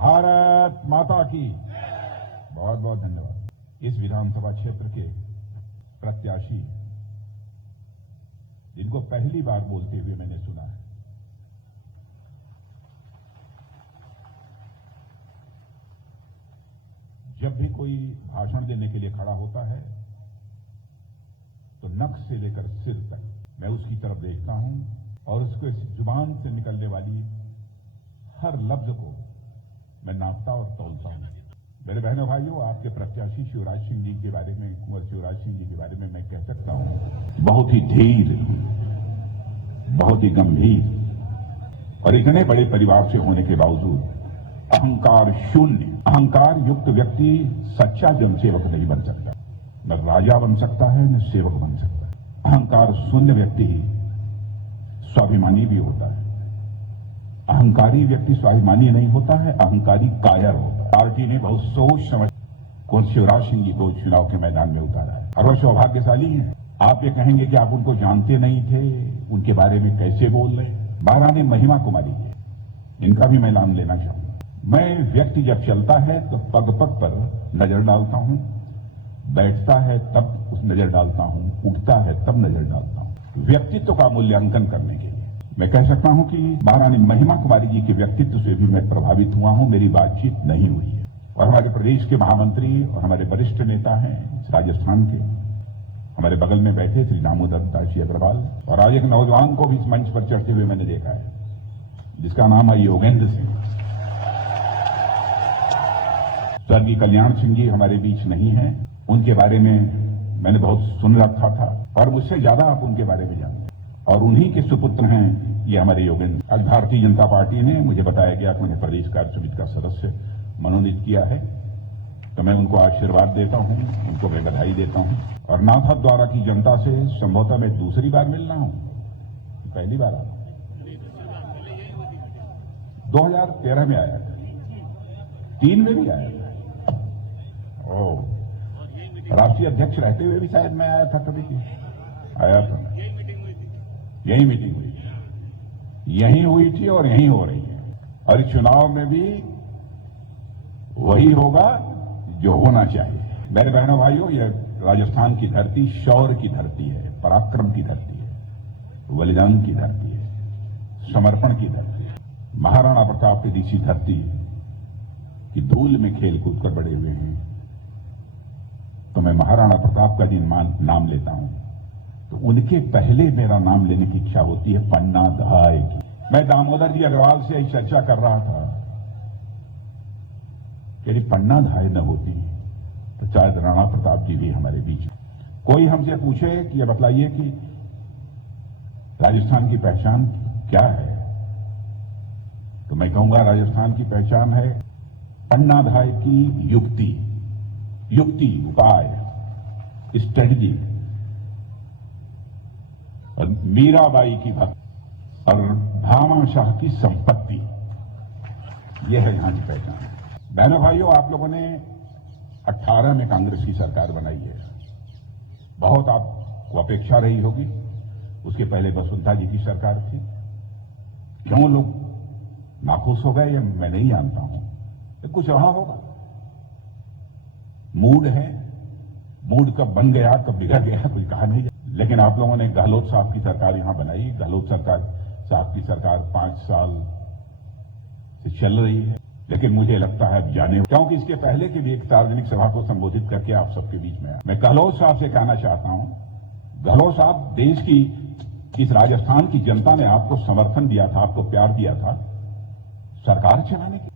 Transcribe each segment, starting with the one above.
भारत माता की बहुत बहुत धन्यवाद। इस विधानसभा क्षेत्र के प्रत्याशी जिनको पहली बार बोलते हुए मैंने सुना है, जब भी कोई भाषण देने के लिए खड़ा होता है तो नख से लेकर सिर तक मैं उसकी तरफ देखता हूं और उसके जुबान से निकलने वाली हर लफ्ज को मैं नापता और तौलता हूं। मेरे बहनों भाइयों, आपके प्रत्याशी शिवराज सिंह जी के बारे में, कुंवर शिवराज सिंह जी के बारे में मैं कह सकता हूं, बहुत ही धीर, बहुत ही गंभीर और इतने बड़े परिवार से होने के बावजूद अहंकार शून्य, अहंकार युक्त व्यक्ति सच्चा जनसेवक नहीं बन सकता। न राजा बन सकता है, न सेवक बन सकता है। अहंकार शून्य व्यक्ति ही स्वाभिमानी भी होता है। अहंकारी व्यक्ति स्वाभिमानी नहीं होता है, अहंकारी कायर होता है। पार्टी ने बहुत सोच समझ को शिवराज सिंह जी को चुनाव के मैदान में उतारा है और वो सौभाग्यशाली हैं। आप ये कहेंगे कि आप उनको जानते नहीं थे, उनके बारे में कैसे बोल रहे। 12 ने महिमा कुमारी की, इनका भी मैं नाम लेना चाहूंगा। मैं व्यक्ति जब चलता है तो पग पग पर नजर डालता हूं, बैठता है तब उस नजर डालता हूं, उठता है तब नजर डालता हूं। व्यक्तित्व का मूल्यांकन करने के लिए मैं कह सकता हूं कि महारानी महिमा कुमारी जी के व्यक्तित्व से भी मैं प्रभावित हुआ हूं। मेरी बातचीत नहीं हुई है। और हमारे प्रदेश के महामंत्री और हमारे वरिष्ठ नेता हैं राजस्थान के, हमारे बगल में बैठे श्री दामोदर दास जी अग्रवाल, और आज एक नौजवान को भी इस मंच पर चढ़ते हुए मैंने देखा है जिसका नाम है योगेंद्र सिंह। स्वर्गीय कल्याण सिंह जी हमारे बीच नहीं है, उनके बारे में मैंने बहुत सुन रखा था और मुझसे ज्यादा आप उनके बारे में जानते हैं और उन्हीं के सुपुत्र हैं ये हमारे योगेंद्र। आज भारतीय जनता पार्टी ने मुझे बताया गया कि उन्हें प्रदेश कार्य समिति का सदस्य मनोनीत किया है, तो मैं उनको आशीर्वाद देता हूं, उनको मैं बधाई देता हूं। और नाथक द्वारा की जनता से संभवतः मैं दूसरी बार मिल रहा हूं, पहली बार आया 2013 में आया था, 3 में भी आया था। राष्ट्रीय अध्यक्ष रहते हुए भी शायद मैं आया था, कभी आया था। यही मीटिंग हुई, यही हुई थी और यही हो रही है। और इस चुनाव में भी वही होगा जो होना चाहिए। मेरे बहनों भाइयों, यह राजस्थान की धरती शौर्य की धरती है, पराक्रम की धरती है, बलिदान की धरती है, समर्पण की धरती है। महाराणा प्रताप की इसी धरती की धूल में खेल कूद कर बड़े हुए हैं। तो मैं महाराणा प्रताप का दिन नाम लेता हूं तो उनके पहले मेरा नाम लेने की इच्छा होती है पन्ना धाय की। मैं दामोदर जी अग्रवाल से यही चर्चा कर रहा था कि यदि पन्ना धाय न होती तो शायद राणा प्रताप जी भी हमारे बीच। कोई हमसे पूछे कि यह बतलाइए कि राजस्थान की पहचान क्या है, तो मैं कहूंगा राजस्थान की पहचान है पन्ना धाय की युक्ति, उपाय, स्ट्रेटजी, और मीराबाई की भक्ति और भामाशाह की संपत्ति। यह है यहां की पहचान। बहनों भाइयों, आप लोगों ने 18 में कांग्रेस की सरकार बनाई है। बहुत आपको अपेक्षा रही होगी। उसके पहले वसुंधरा जी की सरकार थी। क्यों लोग नाखुश हो गए, मैं नहीं जानता हूं। कुछ रहा होगा, मूड है, मूड कब बन गया कब बिगड़ गया कुछ कहा नहीं। लेकिन आप लोगों ने गहलोत साहब की सरकार यहां बनाई। गहलोत साहब की सरकार 5 साल से चल रही है, लेकिन मुझे लगता है अब जाने, क्योंकि इसके पहले की भी एक सार्वजनिक सभा को संबोधित करके आप सबके बीच में मैं गहलोत साहब से कहना चाहता हूं, गहलोत साहब, देश की इस राजस्थान की जनता ने आपको समर्थन दिया था, आपको प्यार दिया था सरकार चलाने के,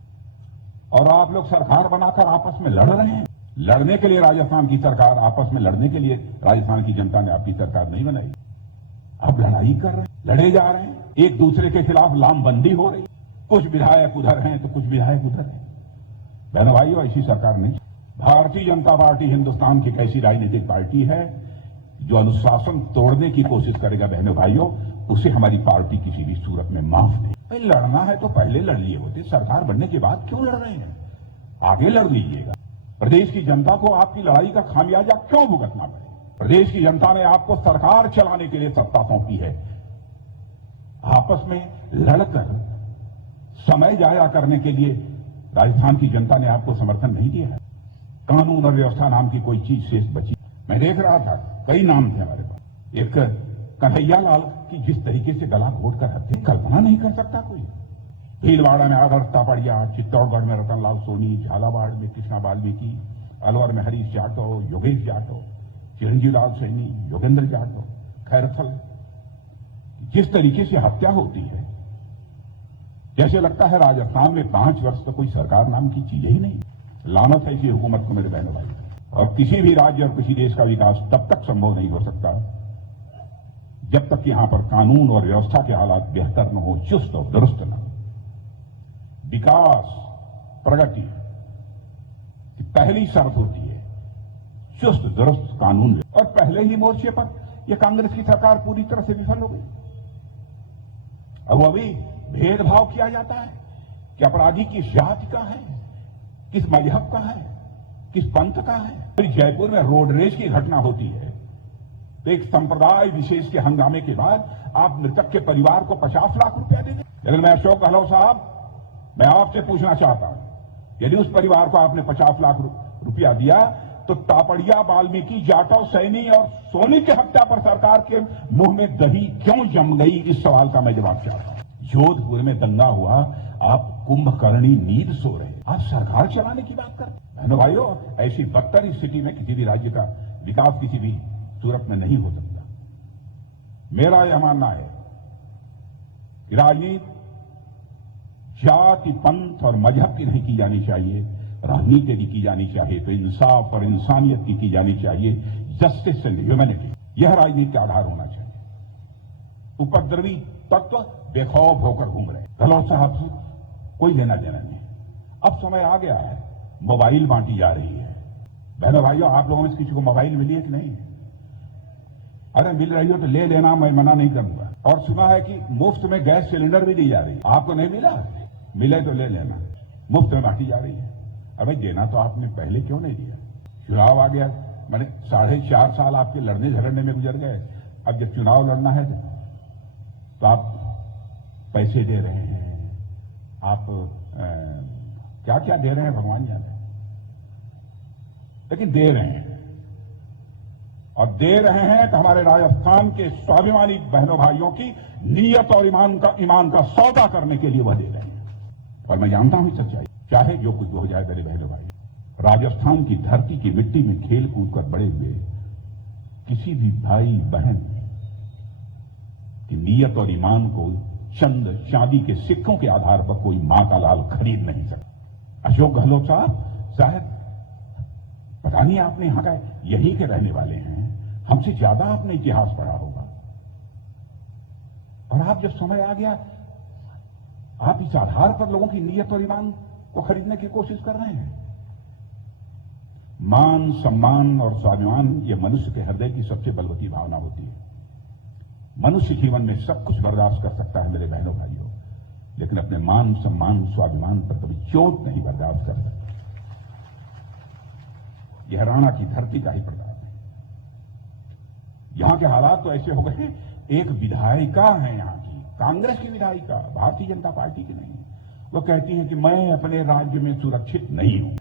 और आप लोग सरकार बनाकर आपस में लड़ रहे हैं। लड़ने के लिए राजस्थान की सरकार, आपस में लड़ने के लिए राजस्थान की जनता ने आपकी सरकार नहीं बनाई। अब लड़ाई कर रहे हैं, लड़े जा रहे हैं, एक दूसरे के खिलाफ लामबंदी हो रही। कुछ विधायक उधर हैं तो कुछ विधायक उधर हैं। बहनों भाइयों, ऐसी सरकार नहीं। भारतीय जनता पार्टी हिंदुस्तान की एक ऐसी राजनीतिक पार्टी है जो अनुशासन तोड़ने की कोशिश करेगा। बहनों भाइयों, उसे हमारी पार्टी किसी भी सूरत में माफ नहीं। भाई लड़ना है तो पहले लड़ लिए होते, सरकार बनने के बाद क्यों लड़ रहे हैं? आगे लड़ लीजिएगा। प्रदेश की जनता को आपकी लड़ाई का खामियाजा क्यों भुगतना पड़े? प्रदेश की जनता ने आपको सरकार चलाने के लिए सत्ता सौंपी है। आपस में लड़कर समय जाया करने के लिए राजस्थान की जनता ने आपको समर्थन नहीं दिया है। कानून और व्यवस्था नाम की कोई चीज शेष बची। मैं देख रहा था, कई नाम थे हमारे पास। एक कन्हैया लाल की जिस तरीके से गला घोट कर हत्या, कल्पना नहीं कर सकता कोई। भीलवाड़ा में आदर्श तापड़िया, चित्तौड़गढ़ में रतनलाल सोनी, झालावाड़ में कृष्णा वाल्मीकि, अलवर में हरीश जाटव, योगेश जाटव, चिरंजीव लाल सैनी, योगेंद्र जाटव, खैरथल। जिस तरीके से हत्या होती है, जैसे लगता है राजस्थान में 5 वर्ष तो कोई सरकार नाम की चीज ही नहीं। लानत है इसी हुकूमत को मेरे बहनों भाई। और किसी भी राज्य और किसी देश का विकास तब तक संभव नहीं हो सकता जब तक यहां पर कानून और व्यवस्था के हालात बेहतर न हो, चुस्त और दुरुस्त न हो। विकास, प्रगति की पहली शर्त होती है चुस्त दुरुस्त कानून। और पहले ही मोर्चे पर यह कांग्रेस की सरकार पूरी तरह से विफल हो गई। अब अभी भेदभाव किया जाता है कि अपराधी किस जाति का है, किस मजहब का है, किस पंथ का है। फिर जयपुर में रोड रेस की घटना होती है तो एक संप्रदाय विशेष के हंगामे के बाद आप मृतक के परिवार को 50 लाख रुपया देंगे। लेकिन मैं अशोक गहलोत साहब, मैं आपसे पूछना चाहता हूं, यदि उस परिवार को आपने 50 लाख रुपया दिया तो तापड़िया, वाल्मीकि, जाटव, सैनी और सोनी की हत्या पर सरकार के मुंह में दही क्यों जम गई? इस सवाल का मैं जवाब चाहता हूं। जोधपुर में दंगा हुआ, आप कुंभकर्णी नींद सो रहे, आप सरकार चलाने की बात करते। बहनों भाइयों, ऐसी बदतर स्थिति में किसी भी राज्य का विकास किसी भी सूरत में नहीं हो सकता। मेरा यह मानना है कि राजनीति जाति, पंथ और मजहब की नहीं की जानी चाहिए, राजनीति यदि की जानी चाहिए तो इंसाफ और इंसानियत की जानी चाहिए, जस्टिस एंड ह्यूमैनिटी। यह राजनीति का आधार होना चाहिए। उपद्रवी तत्व बेखौफ होकर घूम रहे। गहलोत साहब से कोई लेना देना नहीं। अब समय आ गया है, मोबाइल बांटी जा रही है। बहनों भाइयों, आप लोगों में से किसी को मोबाइल मिली है कि नहीं? अरे मिल रही हो तो ले लेना, मैं मना नहीं करूंगा। और सुना है कि मुफ्त में गैस सिलेंडर भी दी जा रही है। आपको नहीं मिला? मिले तो ले लेना, मुफ्त में बांटी जा रही है। अबे देना तो आपने पहले क्यों नहीं दिया? चुनाव आ गया, मैंने 4.5 साल आपके लड़ने झगड़ने में गुजर गए। अब जब चुनाव लड़ना है तो आप पैसे दे रहे हैं, आप क्या क्या दे रहे हैं भगवान जाने, लेकिन दे रहे हैं। और दे रहे हैं तो हमारे राजस्थान के स्वाभिमानी बहनों भाइयों की नीयत और ईमान का सौदा करने के लिए वह दे रहे हैं। और मैं जानता हूं सच्चाई, चाहे जो कुछ हो जाए मेरे बहनों भाई, राजस्थान की धरती की मिट्टी में खेल कूद कर बड़े हुए किसी भी भाई बहन की नीयत और ईमान को चंद चांदी के सिक्कों के आधार पर कोई मां का लाल खरीद नहीं सकता। अशोक गहलोत साहब, शायद पता नहीं आपने यहां का यहीं के रहने वाले हैं, हमसे ज्यादा आपने इतिहास पढ़ा होगा। और आप जब समय आ गया, आप इस आधार पर लोगों की नीयत और ईमान को खरीदने की कोशिश कर रहे हैं। मान, सम्मान और स्वाभिमान ये मनुष्य के हृदय की सबसे बलवती भावना होती है। मनुष्य जीवन में सब कुछ बर्दाश्त कर सकता है मेरे बहनों भाइयों, लेकिन अपने मान, सम्मान, स्वाभिमान पर कभी चोट नहीं बर्दाश्त कर सकता। यह हरियाणा की धरती का ही प्रताप है। यहां के हालात तो ऐसे हो गए, एक विधायिका है यहां की, कांग्रेस की विधायिका, भारतीय जनता पार्टी की नहीं, वो कहती है कि मैं अपने राज्य में सुरक्षित नहीं हूं।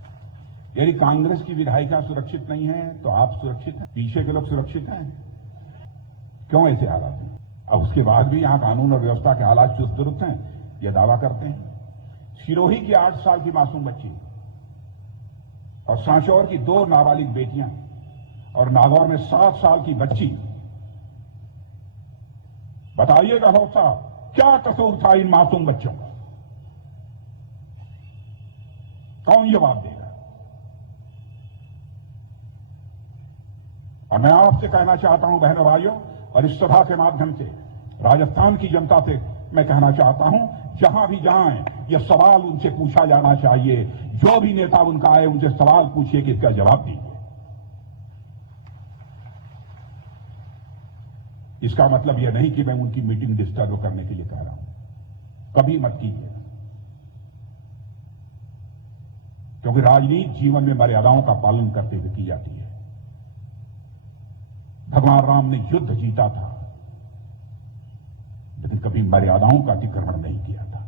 यदि कांग्रेस की विधायिका सुरक्षित नहीं है तो आप सुरक्षित हैं, पीछे के लोग सुरक्षित हैं। क्यों ऐसे हालात हैं? अब उसके बाद भी यहां कानून और व्यवस्था के हालात चुस्त दुरुस्त हैं, यह दावा करते हैं। सिरोही की 8 साल की मासूम बच्ची और सांचौर की 2 नाबालिग बेटियां और नागौर में 7 साल की बच्ची। बताइए गहलोत साहब, क्या कसूर था इन मासूम बच्चों का? कौन जवाब देगा? और मैं आपसे कहना चाहता हूं बहनों भाइयों, और इस सभा के माध्यम से राजस्थान की जनता से मैं कहना चाहता हूं, जहां भी जाएं यह सवाल उनसे पूछा जाना चाहिए। जो भी नेता उनका आए उनसे सवाल पूछिए कि इसका जवाब दीजिए। इसका मतलब यह नहीं कि मैं उनकी मीटिंग डिस्टर्ब करने के लिए कह रहा हूं, कभी मत कीजिए। क्योंकि राजनीति जीवन में मर्यादाओं का पालन करते हुए की जाती है। भगवान राम ने युद्ध जीता था, लेकिन कभी मर्यादाओं का अतिक्रमण नहीं किया था।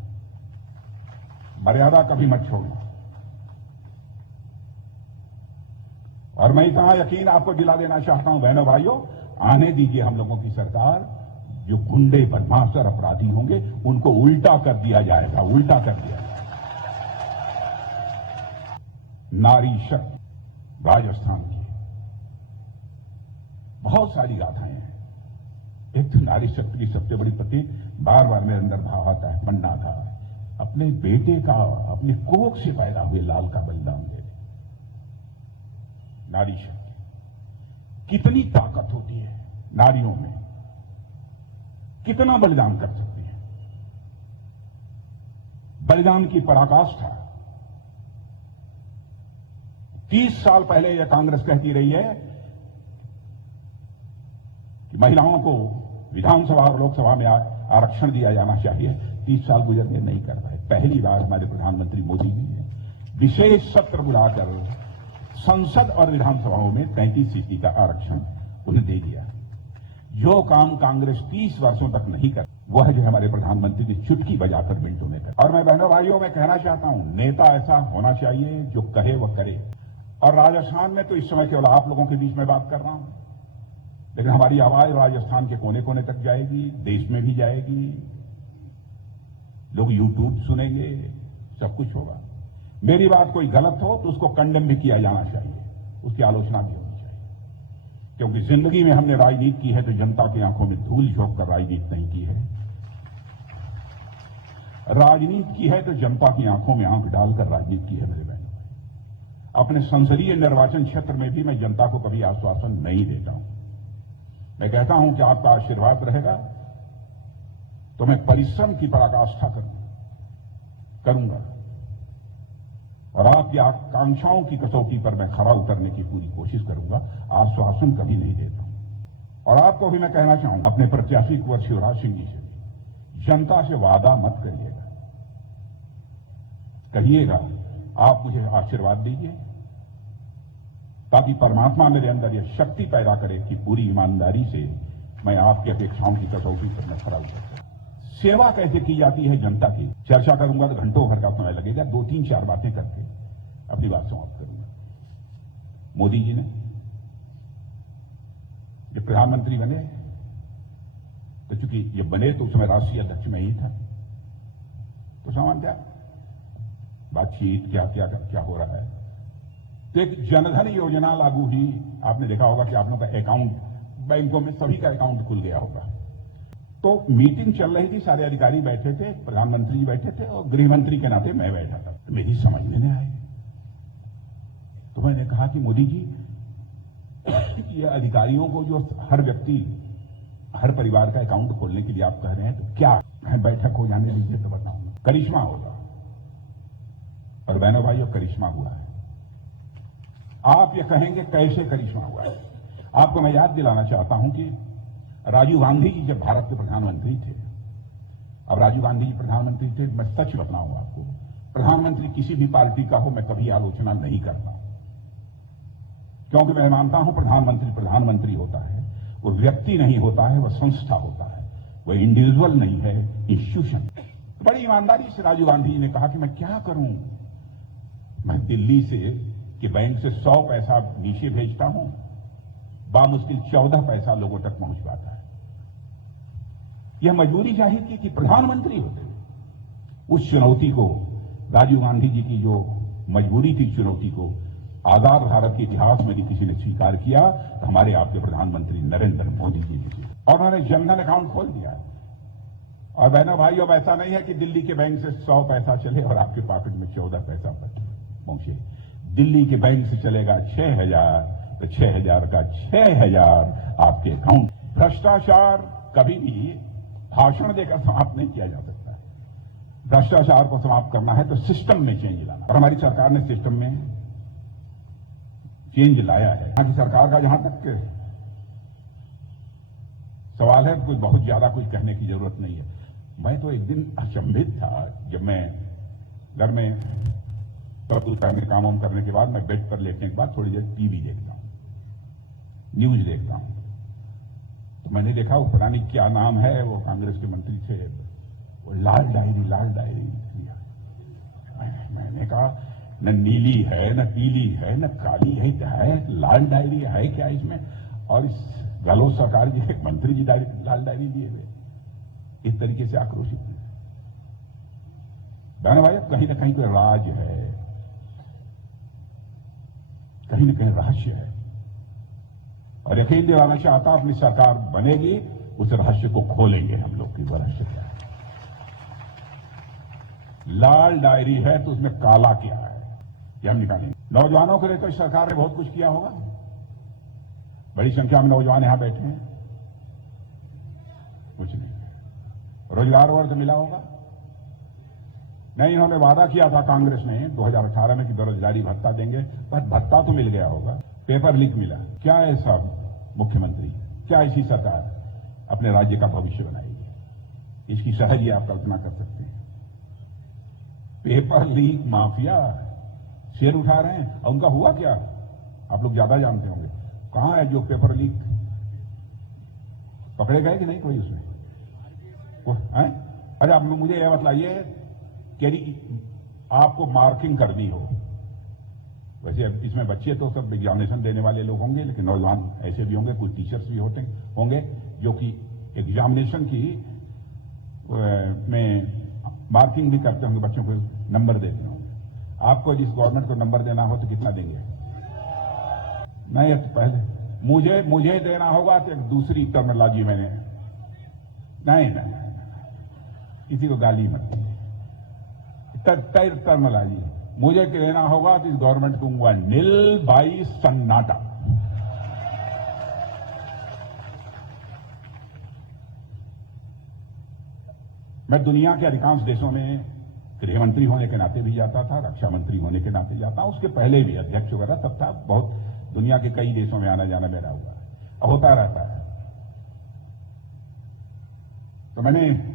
मर्यादा कभी मत छोड़ना। और मैं इतना यकीन आपको दिला देना चाहता हूं बहनों भाइयों, आने दीजिए हम लोगों की सरकार। जो गुंडे बदमाश और अपराधी होंगे उनको उल्टा कर दिया जाएगा, उल्टा कर दिया जाएगा। नारी शक्ति राजस्थान की बहुत सारी गाथाएं हैं। एक तो नारी शक्ति की सबसे बड़ी प्रतीक बार बार मेरे अंदर भाव आता है, पन्ना का अपने बेटे का अपने कोख से पैदा हुए लाल का बलिदान दे दे। नारी शक्ति, कितनी ताकत होती है नारियों में, कितना बलिदान कर सकती है। बलिदान की पराकाष्ठा 30 साल पहले यह कांग्रेस कहती रही है कि महिलाओं को विधानसभा और लोकसभा में आरक्षण दिया जाना चाहिए। 30 साल गुजर गए, नहीं कर पाए। पहली बार हमारे प्रधानमंत्री मोदी जी ने विशेष सत्र बुलाकर संसद और विधानसभाओं में 33% का आरक्षण उन्हें दे दिया। जो काम कांग्रेस 30 वर्षों तक नहीं कर, वह जो हमारे प्रधानमंत्री की चुटकी बजाकर मिनटों में कर। और मैं बहनों भाइयों में कहना चाहता हूं, नेता ऐसा होना चाहिए जो कहे वह करे। और राजस्थान में तो इस समय केवल आप लोगों के बीच में बात कर रहा हूं, लेकिन हमारी आवाज राजस्थान के कोने कोने तक जाएगी, देश में भी जाएगी। लोग यूट्यूब सुनेंगे, सब कुछ होगा। मेरी बात कोई गलत हो तो उसको कंडेम भी किया जाना चाहिए, उसकी आलोचना भी होनी चाहिए। क्योंकि जिंदगी में हमने राजनीति की है तो जनता की आंखों में धूल झोंक कर राजनीति नहीं की है। राजनीति की है तो जनता की आंखों में आंख डालकर राजनीति की है। मेरे बहनों, अपने संसदीय निर्वाचन क्षेत्र में भी मैं जनता को कभी आश्वासन नहीं देता हूं। मैं कहता हूं कि आपका आशीर्वाद रहेगा तो मैं परिश्रम की पराकाष्ठा करूंगा और आपकी आकांक्षाओं की कसौटी पर मैं खरा उतरने की पूरी कोशिश करूंगा। आश्वासन कभी नहीं देता हूं। और आपको भी मैं कहना चाहूंगा, अपने प्रत्याशी कुंवर शिवराज सिंह जी से जनता से वादा मत करिएगा, कहिएगा आप मुझे आशीर्वाद दीजिए ताकि परमात्मा मेरे अंदर यह शक्ति पैदा करे कि पूरी ईमानदारी से मैं आपकी अपेक्षाओं की कसौटी पर मैं खरा उतर सकूं। सेवा कैसे की जाती है जनता की, चर्चा करूंगा तो घंटों भर का समय लगेगा। 2-3-4 बातें करके अपनी बात समाप्त करूंगा। मोदी जी ने जब प्रधानमंत्री बने तो चूंकि ये बने तो उस समय राष्ट्रीय अध्यक्ष में ही था, तो सामान क्या बातचीत क्या हो रहा है। तो एक जनधन योजना लागू हुई। आपने देखा होगा कि आप लोगों का अकाउंट बैंकों में सभी का अकाउंट खुल गया होगा। तो मीटिंग चल रही थी, सारे अधिकारी बैठे थे, प्रधानमंत्री बैठे थे और गृहमंत्री के नाते मैं बैठा था। तो मेरी समझ में नहीं आई तो मैंने कहा कि मोदी जी, ये अधिकारियों को जो हर व्यक्ति हर परिवार का अकाउंट खोलने के लिए आप कह रहे हैं, तो क्या है, बैठक हो जाने दीजिए तो बताऊंगा। करिश्मा होगा। और बहनों भाइयों, करिश्मा हुआ है। आप ये कहेंगे कैसे करिश्मा हुआ है। आपको मैं याद दिलाना चाहता हूं कि राजीव गांधी जी जब भारत के प्रधानमंत्री थे, अब राजीव गांधी जी प्रधानमंत्री थे, मैं सच बताऊं आपको, प्रधानमंत्री किसी भी पार्टी का हो मैं कभी आलोचना नहीं करता, क्योंकि मैं मानता हूं प्रधानमंत्री होता है, वो व्यक्ति नहीं होता है, वह संस्था होता है, वह इंडिविजुअल नहीं है, इंस्टीट्यूशन। बड़ी ईमानदारी से राजीव गांधी जी ने कहा कि मैं क्या करूं, मैं दिल्ली से कि बैंक से 100 पैसा नीचे भेजता हूं, बामुश्किल 14 पैसा लोगों तक पहुंच पाता है। यह मजबूरी जाहिर की कि प्रधानमंत्री होते हुए उस चुनौती को, राजीव गांधी जी की जो मजबूरी थी, चुनौती को आजाद भारत के इतिहास में भी किसी ने स्वीकार किया तो हमारे आपके प्रधानमंत्री नरेंद्र मोदी जी ने किया और उन्होंने जनधन अकाउंट खोल दिया। और बहनों भाइयों, ऐसा नहीं है कि दिल्ली के बैंक से 100 पैसा चले और आपके पॉकेट में 14 पैसा पहुंचे। दिल्ली के बैंक से चलेगा 6,000 तो 6,000 का 6,000 आपके अकाउंट। भ्रष्टाचार कभी भी भाषण देकर समाप्त नहीं किया जा सकता है। भ्रष्टाचार को समाप्त करना है तो सिस्टम में चेंज लाना, और हमारी सरकार ने सिस्टम में चेंज लाया है। यहाँ की सरकार का जहां तक सवाल है, कोई बहुत ज्यादा कुछ कहने की जरूरत नहीं है। मैं तो एक दिन अचंभित था, जब मैं घर में प्रभुता करने काम करने के बाद मैं बेड पर लेटने के बाद थोड़ी देर टीवी देखता हूं, न्यूज देखता हूं, तो मैंने देखा वो पता नहीं क्या नाम है, वो कांग्रेस के मंत्री थे, वो लाल डायरी मैंने कहा न नीली है, न पीली है, न काली है, लाल डायरी है क्या इसमें? और इस गहलोत सरकार जी एक मंत्री जी लाल डायरी दिए हुए, इस तरीके से आक्रोशित है। बहन भाई, कहीं ना कहीं कोई राज है, कहीं ना कहीं रहस्य है, और यकीन दिलाना चाहता अपनी सरकार बनेगी, उस रहस्य को खोलेंगे हम लोग की। रहस्य क्या है? लाल डायरी है तो उसमें काला क्या है, ये हम निकालेंगे। नौजवानों के लिए तो सरकार ने बहुत कुछ किया होगा, बड़ी संख्या में नौजवान यहां बैठे हैं, कुछ नहीं। रोजगार वर्ग मिला होगा? नहीं, इन्होंने वादा किया था कांग्रेस ने 2018 में कि बेरोजगारी भत्ता देंगे, पर भत्ता तो मिल गया होगा, पेपर लीक मिला। क्या ऐसा मुख्यमंत्री, क्या ऐसी सरकार अपने राज्य का भविष्य बनाएगी? इसकी सहज आप कल्पना कर सकते हैं। पेपर लीक माफिया शेर उठा रहे हैं, और उनका हुआ क्या आप लोग ज्यादा जानते होंगे। कहां है जो पेपर लीक पकड़े गए कि नहीं कोई उसमें? अरे आप लोग मुझे यह बतलाइए कि आपको मार्किंग करनी हो, वैसे इसमें बच्चे तो सब एग्जामिनेशन देने वाले लोग होंगे, लेकिन नौजवान ऐसे भी होंगे, कुछ टीचर्स भी होंगे जो कि एग्जामिनेशन की में मार्किंग भी करते होंगे, बच्चों को नंबर देते होंगे। आपको जिस गवर्नमेंट को नंबर देना हो तो कितना देंगे? नहीं, तो पहले मुझे देना होगा तो एक दूसरी टर्मिनोलॉजी मैंने नहीं, किसी को गाली मत टर्मिनोलॉजी। मुझे लेना होगा तो इस गवर्नमेंट को दूंगा नील बाई सन्नाटा। मैं दुनिया के अधिकांश देशों में गृह मंत्री होने के नाते भी जाता था, रक्षा मंत्री होने के नाते जाता हूं, उसके पहले भी अध्यक्ष वगैरह सब था। बहुत दुनिया के कई देशों में आना जाना मेरा हुआ, होता रहता है। तो मैंने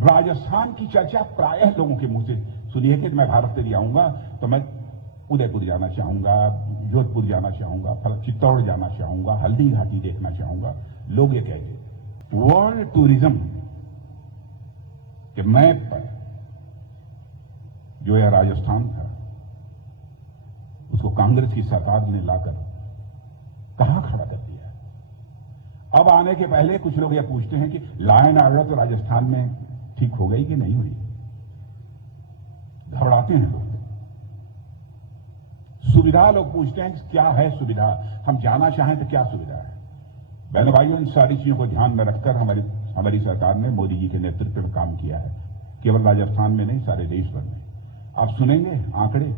राजस्थान की चर्चा प्रायः लोगों के मुंह से सुनी है कि मैं भारत से आऊंगा तो मैं उदयपुर जाना चाहूंगा, जोधपुर जाना चाहूंगा, चित्तौड़ जाना चाहूंगा, हल्दी घाटी देखना चाहूंगा। लोग ये कहते वर्ल्ड टूरिज्म के मैप पर जो यह राजस्थान था, उसको कांग्रेस की सरकार ने लाकर कहां खड़ा कर दिया। अब आने के पहले कुछ लोग यह पूछते हैं कि लायन ऑर्डर तो राजस्थान में ठीक हो गई कि नहीं हुई? घबराते हैं लोग। सुविधा लोग पूछते हैं कि क्या है सुविधा, हम जाना चाहें तो क्या सुविधा है। बहनों भाइयों, इन सारी चीजों को ध्यान में रखकर हमारी सरकार ने मोदी जी के नेतृत्व में काम किया है, केवल राजस्थान में नहीं, सारे देश भर में। आप सुनेंगे आंकड़े,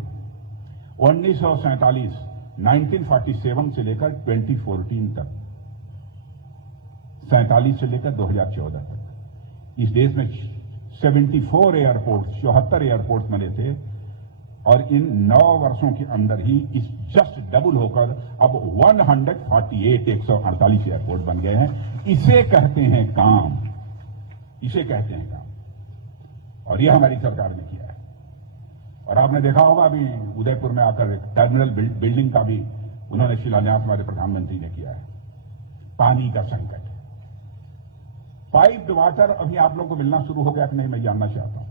1947 से लेकर 2014 तक, 47 से लेकर 2014 तक इस देश में 74 एयरपोर्ट 74 एयरपोर्ट बने थे, और इन 9 वर्षों के अंदर ही इस जस्ट डबल होकर अब 148 एयरपोर्ट बन गए हैं। इसे कहते हैं काम, इसे कहते हैं काम, और यह हमारी सरकार ने किया है। और आपने देखा होगा अभी उदयपुर में आकर एक टर्मिनल बिल्डिंग का भी उन्होंने शिलान्यास हमारे प्रधानमंत्री ने किया है। पानी का संकट, पाइप्ड वाटर अभी आप लोगों को मिलना शुरू हो गया कि नहीं, मैं जानना चाहता हूं।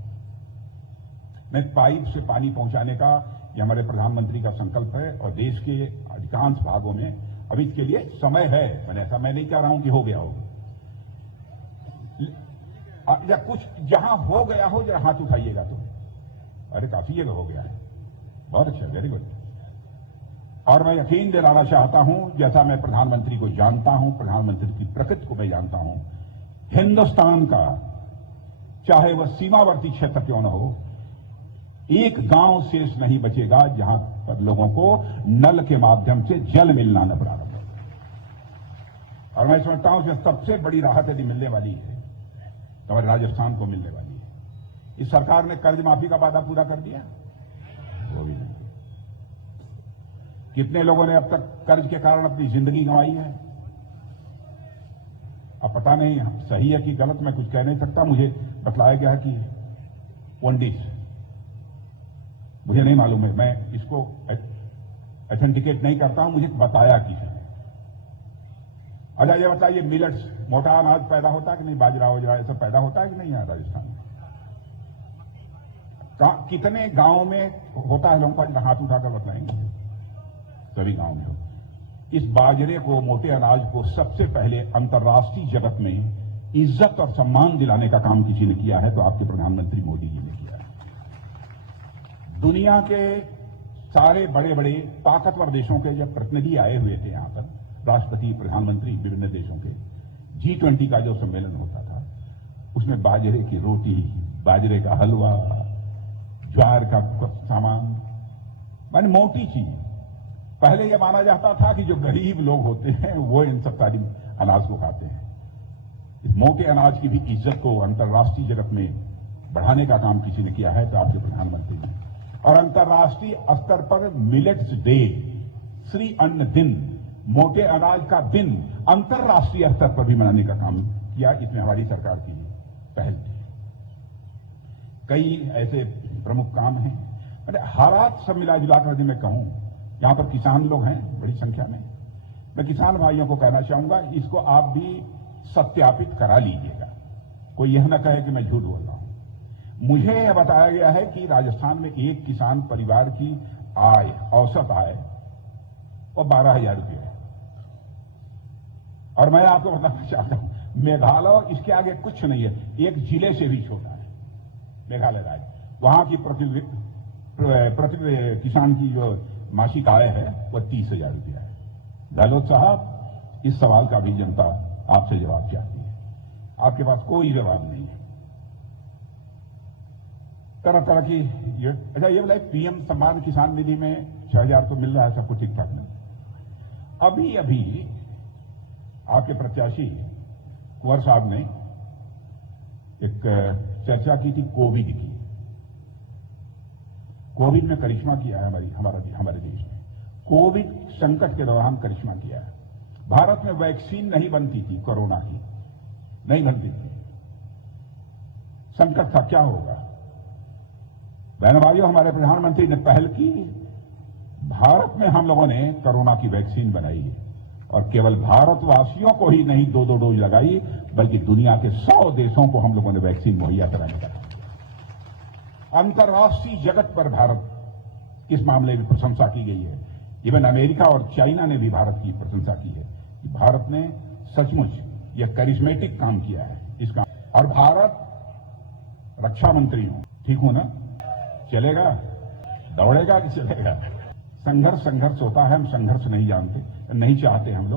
मैं पाइप से पानी पहुंचाने का यह हमारे प्रधानमंत्री का संकल्प है, और देश के अधिकांश भागों में अभी इसके लिए समय है। मैंने ऐसा मैं नहीं कह रहा हूं कि हो गया हो, या कुछ जहां हो गया हो जरा हाथ उठाइएगा तो। अरे काफी जगह हो गया है, बहुत अच्छा, वेरी गुड। और मैं यकीन दिलाना चाहता हूं, जैसा मैं प्रधानमंत्री को जानता हूं, प्रधानमंत्री की प्रकृति को मैं जानता हूं, हिंदुस्तान का चाहे वह सीमावर्ती क्षेत्र क्यों न हो, एक गांव शेष नहीं बचेगा जहां पर लोगों को नल के माध्यम से जल मिलना न प्रारंभ हो। और मैं समझता हूं कि सबसे बड़ी राहत यदि मिलने वाली है तो हमारे राजस्थान को मिलने वाली है। इस सरकार ने कर्ज माफी का वादा पूरा कर दिया, वो भी नहीं। कितने लोगों ने अब तक कर्ज के कारण अपनी जिंदगी गंवाई है? अब पता नहीं सही है कि गलत, मैं कुछ कह नहीं सकता। मुझे बतलाया गया है कि 20, मुझे नहीं मालूम है, मैं इसको ऑथेंटिकेट नहीं करता हूं, मुझे बताया किसी ने। अच्छा ये बताइए, मिलेट्स, मोटा अनाज पैदा होता है कि नहीं? बाजरा वजरा ये सब पैदा होता है कि नहीं यहाँ राजस्थान में? कितने गांव में होता है, लोगों का हाथ उठाकर बतलाएंगे? सभी गांव में हो। इस बाजरे को, मोटे अनाज को सबसे पहले अंतर्राष्ट्रीय जगत में इज्जत और सम्मान दिलाने का काम किसी ने किया है तो आपके प्रधानमंत्री मोदी जी ने किया है। दुनिया के सारे बड़े बड़े ताकतवर देशों के जब प्रतिनिधि आए हुए थे यहां पर, राष्ट्रपति, प्रधानमंत्री विभिन्न देशों के, G20 का जो सम्मेलन होता था, उसमें बाजरे की रोटी, बाजरे का हलवा, ज्वार का सामान, माने मोटी चीज। पहले यह माना जाता था कि जो गरीब लोग होते हैं वो इन सब सारी अनाज को खाते हैं। इस मोटे अनाज की भी इज्जत को अंतर्राष्ट्रीय जगत में बढ़ाने का काम किसी ने किया है तो आपके प्रधानमंत्री ने। और अंतर्राष्ट्रीय स्तर पर मिलेट्स डे, श्री अन्न दिन, मोटे अनाज का दिन अंतर्राष्ट्रीय स्तर पर भी मनाने का काम किया। इसमें हमारी सरकार की पहल थी। कई ऐसे प्रमुख काम हैं। हालात सब मिला जुलाकर यदि मैं कहूं, यहां पर किसान लोग हैं बड़ी संख्या में। मैं किसान भाइयों को कहना चाहूंगा, इसको आप भी सत्यापित करा लीजिएगा। कोई यह न कहे कि मैं झूठ बोल रहा हूं। मुझे यह बताया गया है कि राजस्थान में एक किसान परिवार की आय, औसत आय, वो 12,000 रुपये है। और मैं आपको बताना चाहता हूं, मेघालय इसके आगे कुछ नहीं है, एक जिले से भी छोटा है मेघालय राज्य। वहां की प्रति किसान की जो मासिक आय है वह 30,000 रुपया है। गहलोत साहब, इस सवाल का भी जनता आपसे जवाब चाहती है। आपके पास कोई जवाब नहीं है। तरह तरह की अच्छा, ये बोला पीएम सम्मान किसान निधि में 6,000 तो मिल रहा है, सब कुछ ठीक ठाक नहीं। अभी अभी आपके प्रत्याशी कुंवर साहब ने एक चर्चा की थी कोविड की। कोविड में करिश्मा किया है हमारे देश में। कोविड संकट के दौरान करिश्मा किया है। भारत में वैक्सीन नहीं बनती थी, कोरोना की नहीं बनती थी। संकट था, क्या होगा? बहनों भाइयों, हमारे प्रधानमंत्री ने पहल की। भारत में हम लोगों ने कोरोना की वैक्सीन बनाई है और केवल भारतवासियों को ही नहीं 2-2 डोज लगाई, बल्कि दुनिया के 100 देशों को हम लोगों ने वैक्सीन मुहैया कराने का। अंतर्राष्ट्रीय जगत पर भारत इस मामले में प्रशंसा की गई है। इवन अमेरिका और चाइना ने भी भारत की प्रशंसा की है कि भारत ने सचमुच यह करिश्मेटिक काम किया है इसका। और भारत रक्षा मंत्री हूं, ठीक हूं ना? चलेगा, दौड़ेगा कि चलेगा? संघर्ष होता है। हम संघर्ष नहीं जानते, नहीं चाहते। हम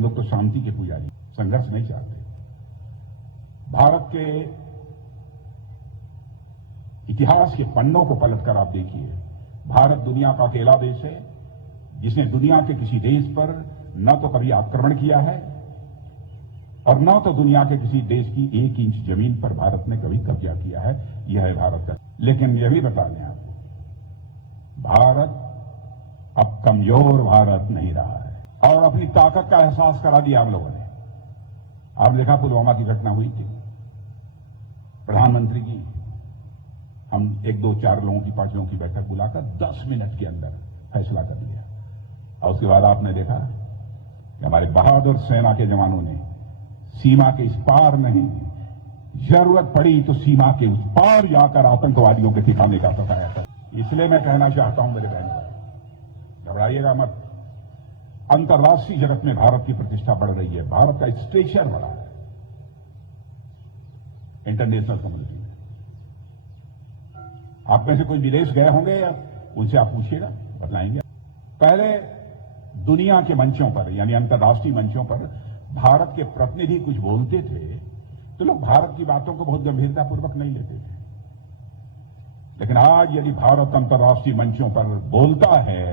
लोग तो शांति के पुजारी, संघर्ष नहीं चाहते। भारत के इतिहास के पन्नों को पलटकर आप देखिए, भारत दुनिया का अकेला देश है जिसने दुनिया के किसी देश पर न तो कभी आक्रमण किया है और न तो दुनिया के किसी देश की 1 इंच जमीन पर भारत ने कभी कब्जा किया है। यह है भारत का। लेकिन यह भी बता दें आपको, भारत अब कमजोर भारत नहीं रहा है और अपनी ताकत का एहसास करा दिया हम लोगों ने। आप देखा, पुलवामा की घटना हुई थी, प्रधानमंत्री की हम 1, 2, 4 लोगों की, 5 लोगों की बैठक बुलाकर 10 मिनट के अंदर फैसला कर लिया। और उसके बाद आपने देखा कि हमारे बहादुर सेना के जवानों ने सीमा के इस पार नहीं, जरूरत पड़ी तो सीमा के उस पार जाकर आतंकवादियों के ठिकाने का सफाया था। इसलिए मैं कहना चाहता हूं मेरे बहन भाई, घबराइएगा मत। अंतर्राष्ट्रीय जगत में भारत की प्रतिष्ठा बढ़ रही है, भारत का स्टेचर बढ़ा है इंटरनेशनल कम्युनिटी में। आप में से कोई विदेश गए होंगे या उनसे आप पूछिएगा, बतलाएंगे। पहले दुनिया के मंचों पर, यानी अंतर्राष्ट्रीय मंचों पर भारत के प्रतिनिधि कुछ बोलते थे तो लोग भारत की बातों को बहुत गंभीरतापूर्वक नहीं लेते थे। लेकिन आज यदि भारत अंतर्राष्ट्रीय मंचों पर बोलता है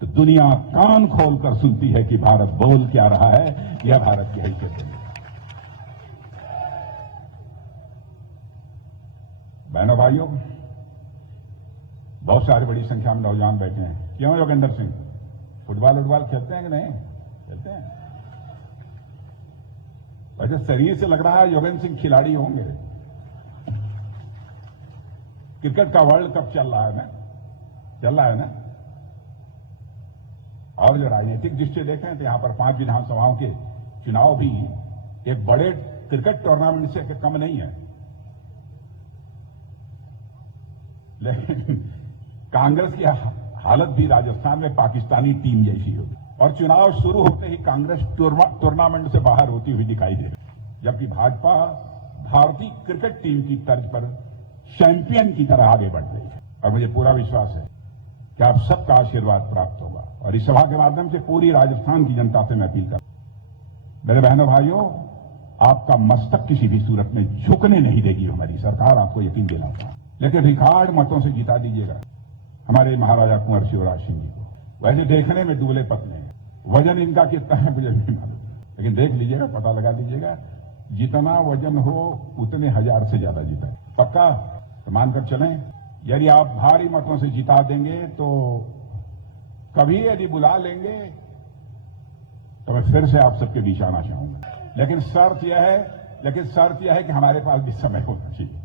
तो दुनिया कान खोलकर सुनती है कि भारत बोल क्या रहा है। यह भारत की हैसियत है। बहनों भाइयों, बहुत सारी बड़ी संख्या में नौजवान बैठे हैं। क्यों योगेंद्र सिंह, फुटबॉल खेलते हैं कि नहीं खेलते हैं? वैसे शरीर से लग रहा है योगेंद्र सिंह खिलाड़ी होंगे। क्रिकेट का वर्ल्ड कप चल रहा है ना। और जो राजनीतिक दृष्टि देखें तो यहां पर 5 विधानसभाओं के चुनाव भी एक बड़े क्रिकेट टूर्नामेंट से कम नहीं है। लेकिन कांग्रेस की हालत भी राजस्थान में पाकिस्तानी टीम जैसी होगी और चुनाव शुरू होते ही कांग्रेस टूर्नामेंट से बाहर होती हुई दिखाई दे, जबकि भाजपा भारतीय क्रिकेट टीम की तर्ज पर चैंपियन की तरह आगे बढ़ रही है। और मुझे पूरा विश्वास है कि आप सबका आशीर्वाद प्राप्त होगा। और इस सभा के माध्यम से पूरी राजस्थान की जनता से मैं अपील करता हूं, मेरे बहनों भाइयों, आपका मस्तक किसी भी सूरत में झुकने नहीं देगी हमारी सरकार, आपको यकीन दिलाता। लेकिन रिकॉर्ड मतों से जिता दीजिएगा हमारे महाराजा कुंवर शिवराज सिंह जी को। वैसे देखने में दुबले पतले हैं, वजन इनका कितना है मुझे नहीं मालूम, लेकिन देख लीजिएगा, पता लगा लीजिएगा, जितना वजन हो उतने हजार से ज्यादा जीता है। पक्का तो मानकर चलें, यदि आप भारी मतों से जिता देंगे तो कभी यदि बुला लेंगे तो मैं फिर से आप सबके बीच आना चाहूंगा। लेकिन शर्त यह है कि हमारे पास भी समय होना चाहिए,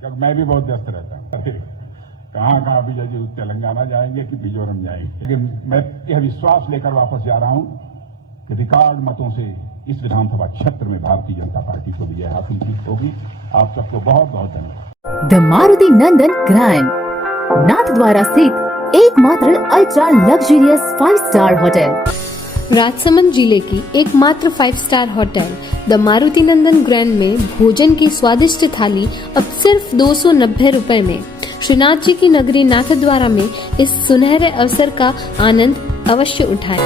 क्योंकि मैं भी बहुत व्यस्त रहता हूं। कहां अभी जब तेलंगाना जाएंगे कि मिजोरम जाएंगे, लेकिन मैं यह विश्वास लेकर वापस जा रहा हूं कि रिकॉर्ड मतों से इस विधानसभा क्षेत्र में भारतीय जनता पार्टी को विजय हासिल होगी। आप सबको बहुत बहुत धन्यवाद। The Maruti Nandan grand Nathdwara स्थित एकमात्र ultra luxurious 5 star hotel, Rajsamand जिले की एकमात्र 5 star hotel the Maruti Nandan grand में भोजन की स्वादिष्ट थाली अब सिर्फ 290 रुपए में। श्रीनाथ जी की नगरी नाथद्वारा में इस सुनहरे अवसर का आनंद अवश्य उठाएं।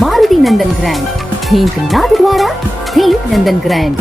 मारुति नंदन ग्रैंड, थिंक नाथद्वारा, थिंक नंदन ग्रैंड।